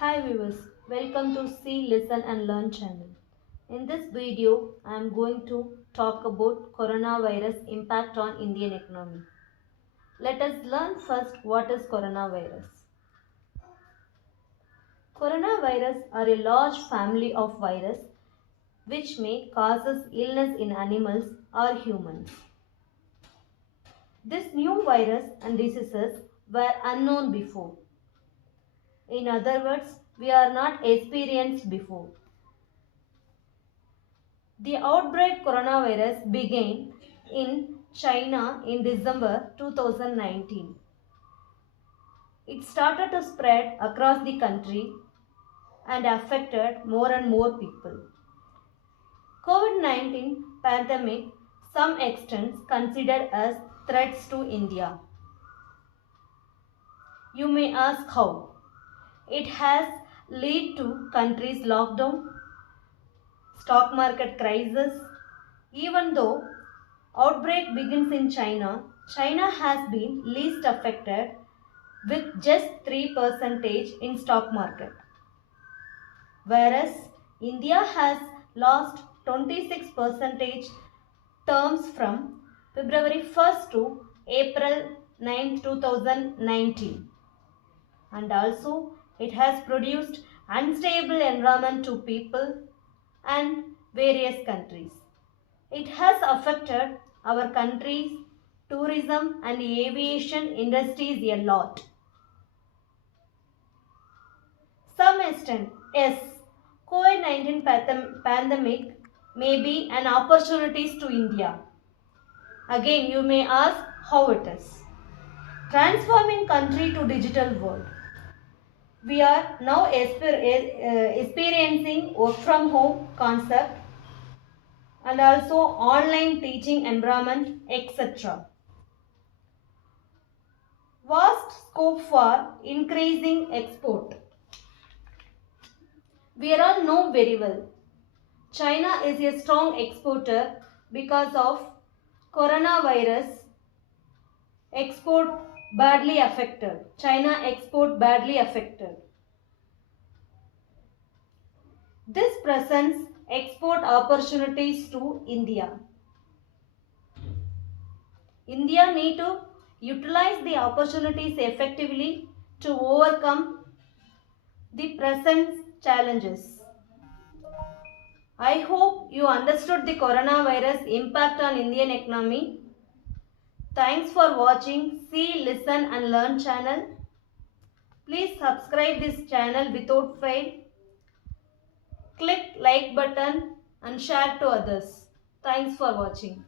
Hi viewers, welcome to See, Listen and Learn channel. In this video, I am going to talk about coronavirus impact on Indian economy. Let us learn first what is coronavirus. Coronavirus are a large family of virus which may causes illness in animals or humans. This new virus and diseases were unknown before. In other words, we are not experienced before. The outbreak coronavirus began in China in December 2019. It started to spread across the country and affected more and more people. COVID-19 pandemic some extent considered as threats to India. You may ask how. It has led to countries' lockdown, stock market crisis. Even though outbreak begins in China, China has been least affected with just 3% in stock market. Whereas India has lost 26% terms from February 1st to April 9, 2019. And also it has produced unstable environment to people and various countries. It has affected our country's tourism and aviation industries a lot. Some extent, yes, COVID-19 pandemic may be an opportunity to India. Again, you may ask how it is. Transforming country to digital world. We are now experiencing work from home concept and also online teaching environment, etc. Vast scope for increasing export. We all know very well, China is a strong exporter because of coronavirus export badly affected. China export badly affected. This presents export opportunities to India. India need to utilize the opportunities effectively to overcome the present challenges. I hope you understood the coronavirus impact on Indian economy. Thanks for watching See, Listen and Learn channel. Please subscribe this channel without fail. Click like button and share to others. Thanks for watching.